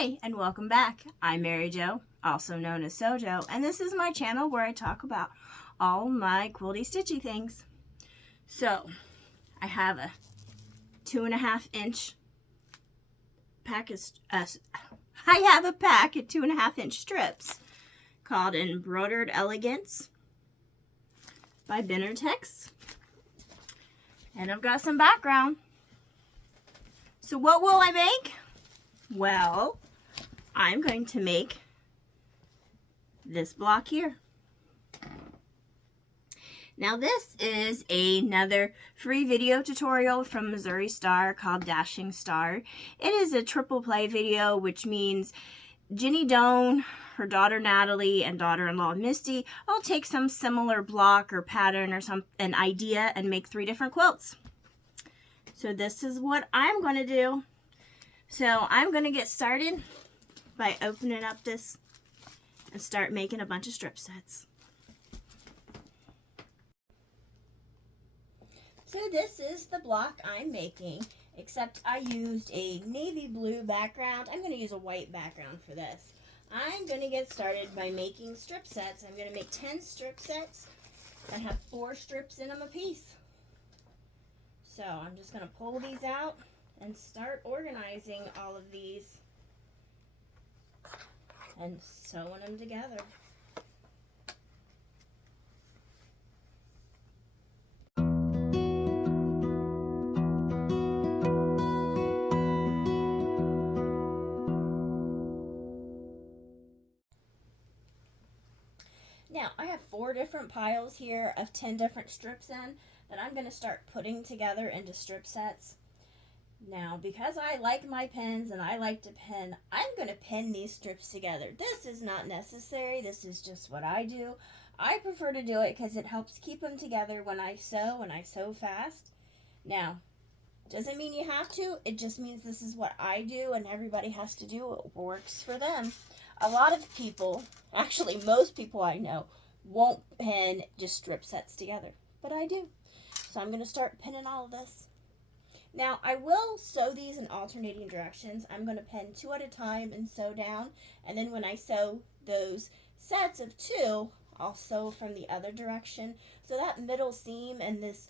Hi, and welcome back. I'm Mary Jo, also known as Sojo, and this is my channel where I talk about all my quilty stitchy things. So, I have a 2.5 inch pack of, I have a pack of 2.5 inch strips called Embroidered Elegance by Tex. And I've got some background. So what will I make? Well, I'm going to make this block here. Now this is another free video tutorial from Missouri Star called Dashing Star. It is a triple play video, which means Ginny Doan, her daughter Natalie, and daughter-in-law Misty all take some similar block or pattern or an idea and make 3 different quilts. So this is what I'm going to do. So I'm going to get started by opening up this and start making a bunch of strip sets. So this is the block I'm making, except I used a navy blue background. I'm going to use a white background for this. I'm going to get started by making strip sets. I'm going to make 10 strip sets that have 4 strips in them apiece. So I'm just going to pull these out and start organizing all of these and sewing them together. Now I have 4 different piles here of 10 different strips in that I'm going to start putting together into strip sets. Now, because I like my pins and I like to pin, I'm going to pin these strips together. This is not necessary. This is just what I do. I prefer to do it because it helps keep them together when I sew, and I sew fast. Now, doesn't mean you have to. It just means this is what I do, and everybody has to do what works for them. A lot of people, actually most people I know, won't pin just strip sets together, but I do. So I'm going to start pinning all of this. Now, I will sew these in alternating directions. I'm going to pin 2 at a time and sew down. And then when I sew those sets of 2, I'll sew from the other direction. So that middle seam and this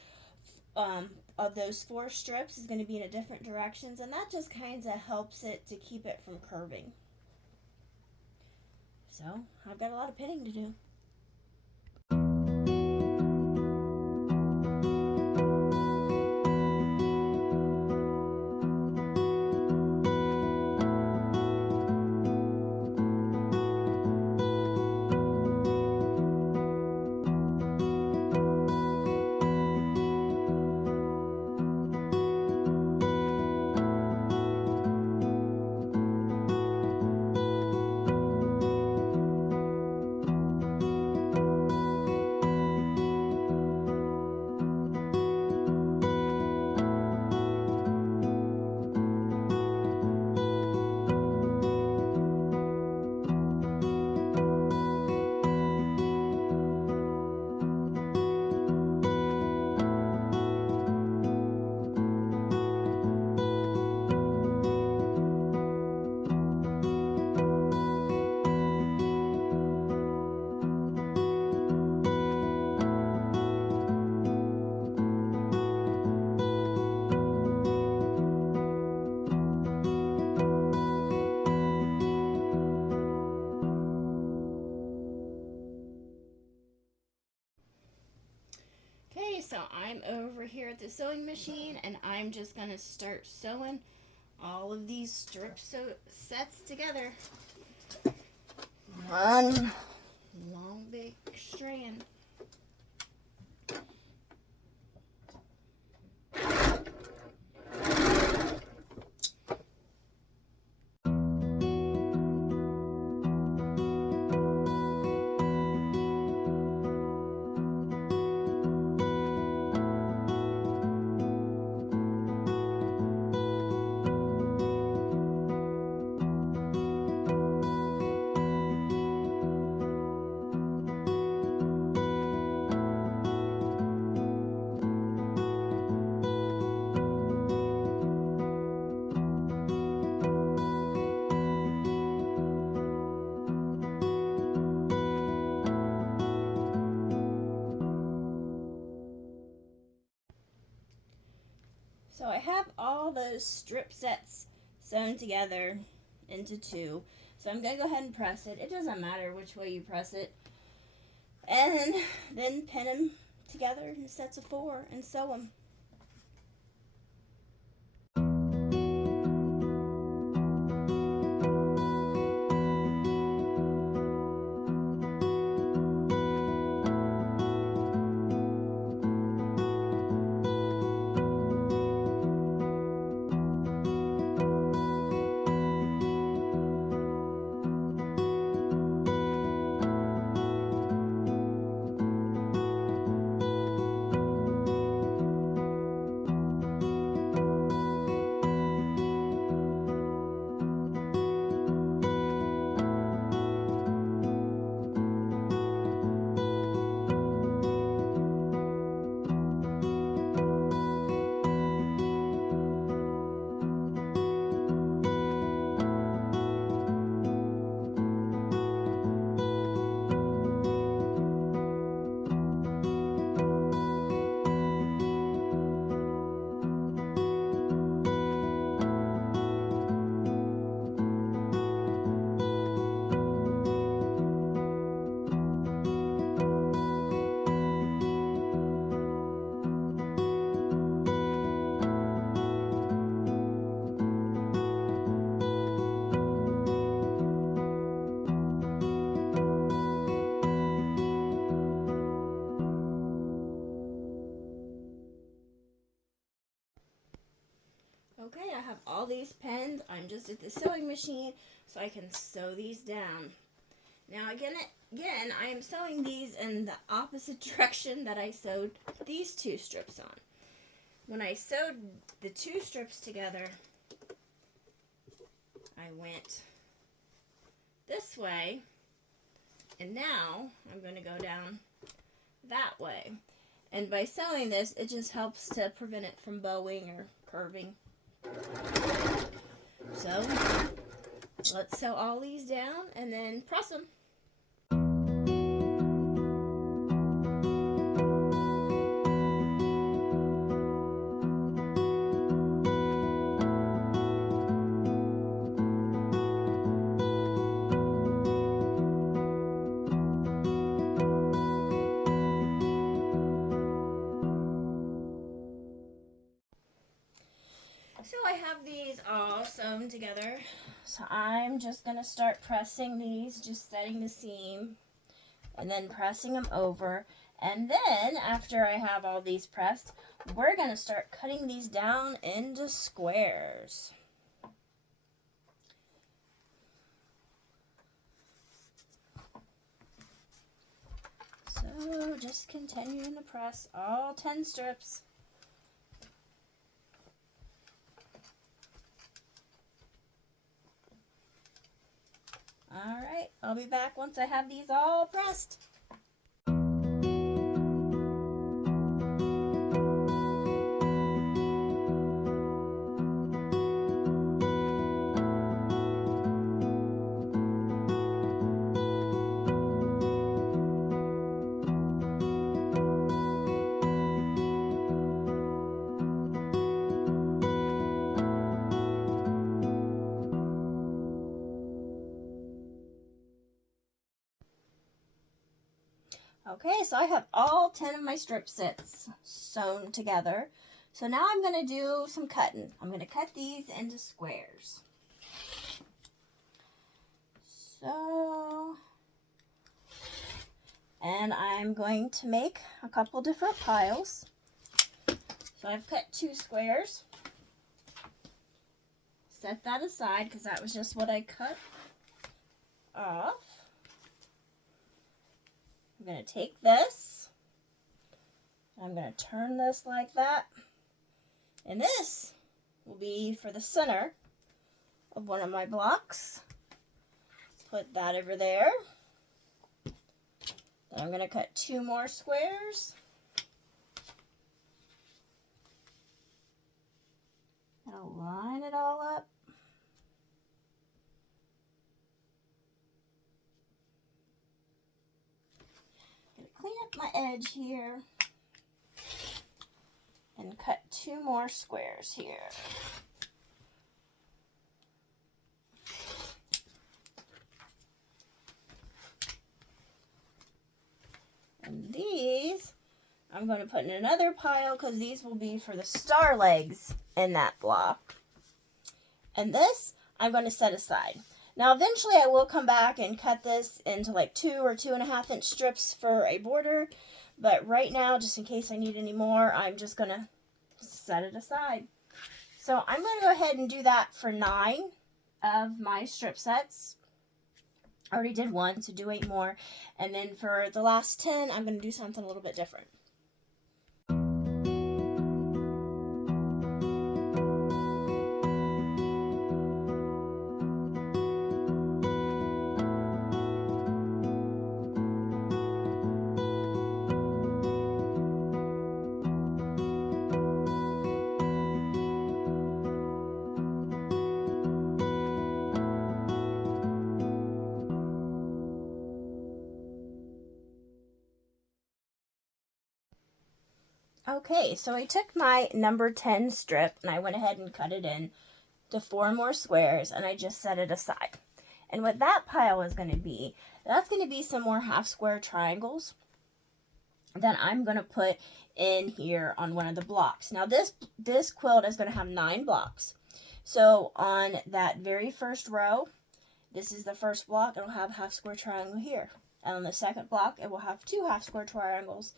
of those 4 strips is going to be in a different directions. And that just kind of helps it to keep it from curving. So, I've got a lot of pinning to do. So I'm over here at the sewing machine, and I'm just going to start sewing all of these strip sets together. One long big strand. those strip sets sewn together into two. So I'm going to go ahead and press it. It doesn't matter which way you press it. And then pin them together in sets of 4 and sew them. Okay, I have all these pinned. I'm just at the sewing machine so I can sew these down. Now again, I am sewing these in the opposite direction that I sewed these 2 strips on. When I sewed the 2 strips together, I went this way, and now I'm going to go down that way. And by sewing this, it just helps to prevent it from bowing or curving. So, let's sew all these down and then press them. So I have these all sewn together. So I'm just going to start pressing these, just setting the seam, and then pressing them over. And then, after I have all these pressed, we're going to start cutting these down into squares. So just continuing to press all 10 strips. Alright, I'll be back once I have these all pressed. Okay, so I have all 10 of my strip sets sewn together. So now I'm going to do some cutting. I'm going to cut these into squares. And I'm going to make a couple different piles. So I've cut 2 squares. Set that aside because that was just what I cut off. I'm going to take this, I'm going to turn this like that, and this will be for the center of one of my blocks. Put that over there. Then I'm going to cut 2 more squares. I'll line it all up. Clean up my edge here and cut 2 more squares here. I'm going to put in another pile because these will be for the star legs in that block. And this I'm going to set aside. Now eventually I will come back and cut this into like 2 or 2.5 inch strips for a border. But right now, just in case I need any more, I'm just going to set it aside. So I'm going to go ahead and do that for 9 of my strip sets. I already did 1, so do 8 more. And then for the last 10, I'm going to do something a little bit different. Okay, so I took my number 10 strip and I went ahead and cut it in to 4 more squares and I just set it aside. And what that pile is going to be, that's going to be some more half square triangles that I'm going to put in here on one of the blocks. Now this quilt is going to have 9 blocks. So on that very first row, this is the first block, it'll have a half square triangle here. And on the second block, it will have 2 half square triangles.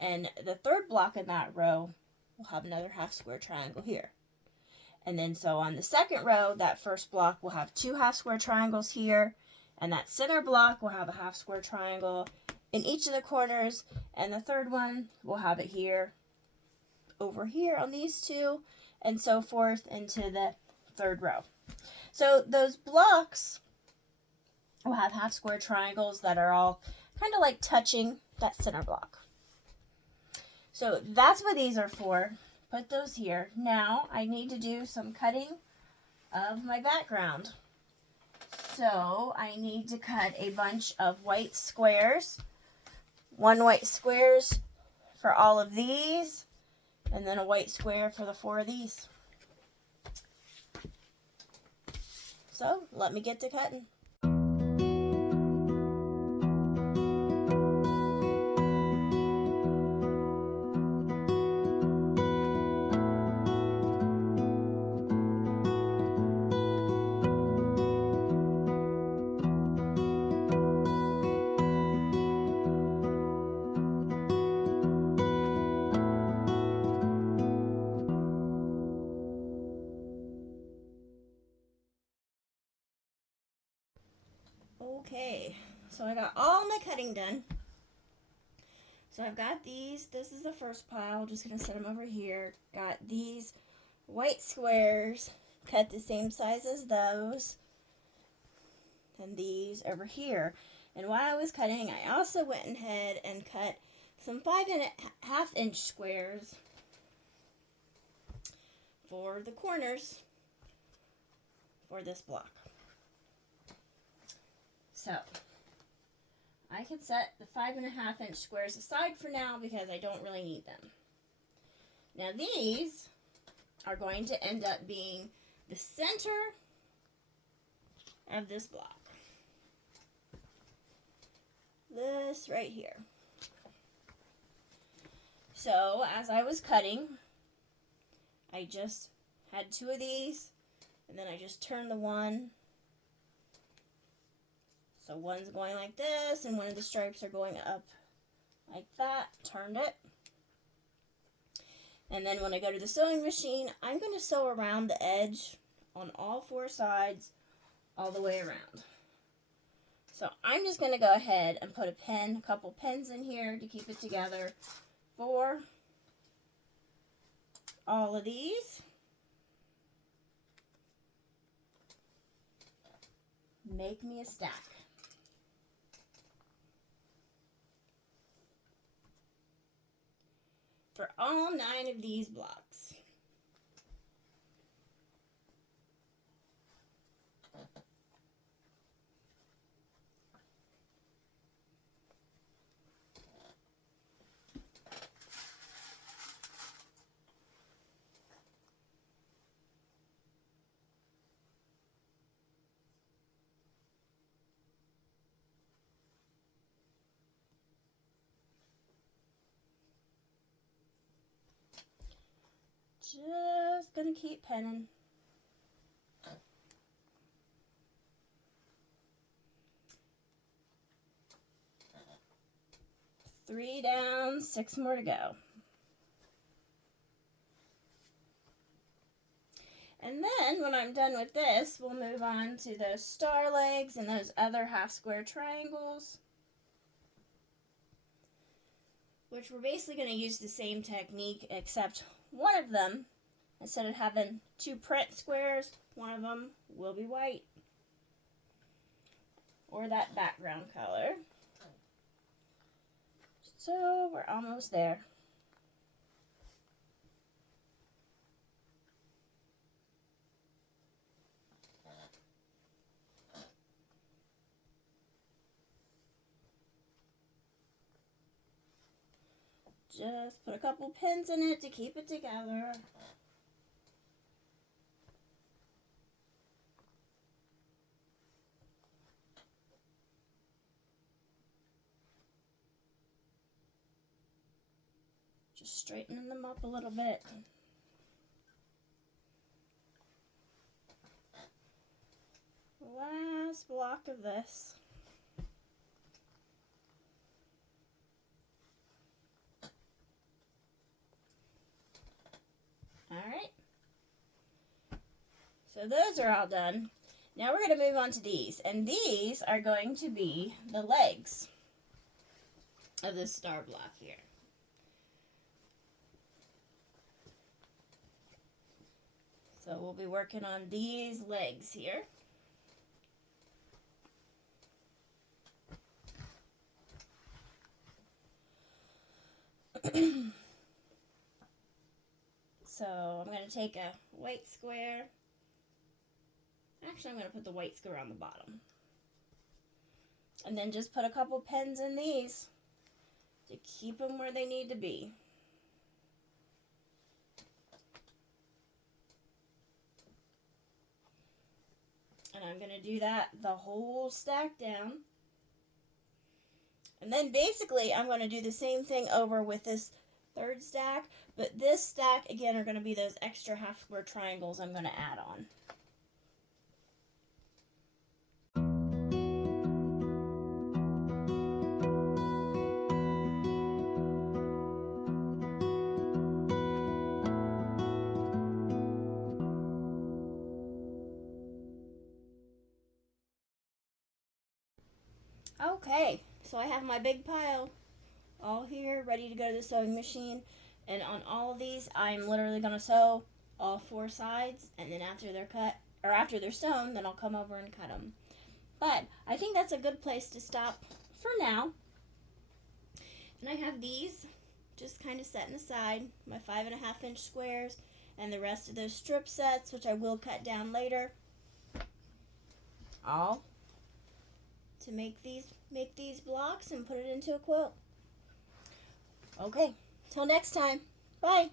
And the third block in that row will have another half square triangle here. And then so on the second row, that first block will have 2 half square triangles here. And that center block will have a half square triangle in each of the corners. And the third one will have it here, over here on these 2, and so forth into the third row. So those blocks will have half square triangles that are all kind of like touching that center block. So that's what these are for. Put those here. Now I need to do some cutting of my background. So I need to cut a bunch of white squares. 1 white squares for all of these, and then a white square for the 4 of these. So let me get to cutting. Okay, so I got all my cutting done. So I've got these. This is the first pile. Just going to set them over here. Got these white squares cut the same size as those. And these over here. And while I was cutting, I also went ahead and cut some 5.5 inch squares for the corners for this block. So I can set the 5.5 inch squares aside for now because I don't really need them. Now these are going to end up being the center of this block. This right here. So as I was cutting, I just had 2 of these, and then I just turned the one. So one's going like this, and one of the stripes are going up like that. Turned it. And then when I go to the sewing machine, I'm going to sew around the edge on all 4 sides all the way around. So I'm just going to go ahead and put a couple pins in here to keep it together for all of these. Make me a stack. For all 9 of these blocks. Just gonna keep pinning. Three down, 6 more to go. And then when I'm done with this, we'll move on to those star legs and those other half square triangles, which we're basically going to use the same technique, except one of them, instead of having 2 print squares, one of them will be white, or that background color. So we're almost there. Just put a couple pins in it to keep it together. Just straightening them up a little bit. Last block of this. Alright. So those are all done. Now we're going to move on to these. And these are going to be the legs of this star block here. So we'll be working on these legs here. So I'm going to take a white square. Actually, I'm going to put the white square on the bottom. And then just put a couple pins in these to keep them where they need to be. And I'm going to do that the whole stack down. And then basically I'm going to do the same thing over with this third stack, but this stack again are going to be those extra half square triangles I'm going to add on. Okay, so I have my big pile all here ready to go to the sewing machine, and on all of these I'm literally going to sew all 4 sides, and then after they're cut, or after they're sewn, then I'll come over and cut them. But I think that's a good place to stop for now. And I have these just kind of setting aside, my 5.5-inch squares, and the rest of those strip sets, which I will cut down later, all to make these blocks and put it into a quilt. Okay, till next time. Bye.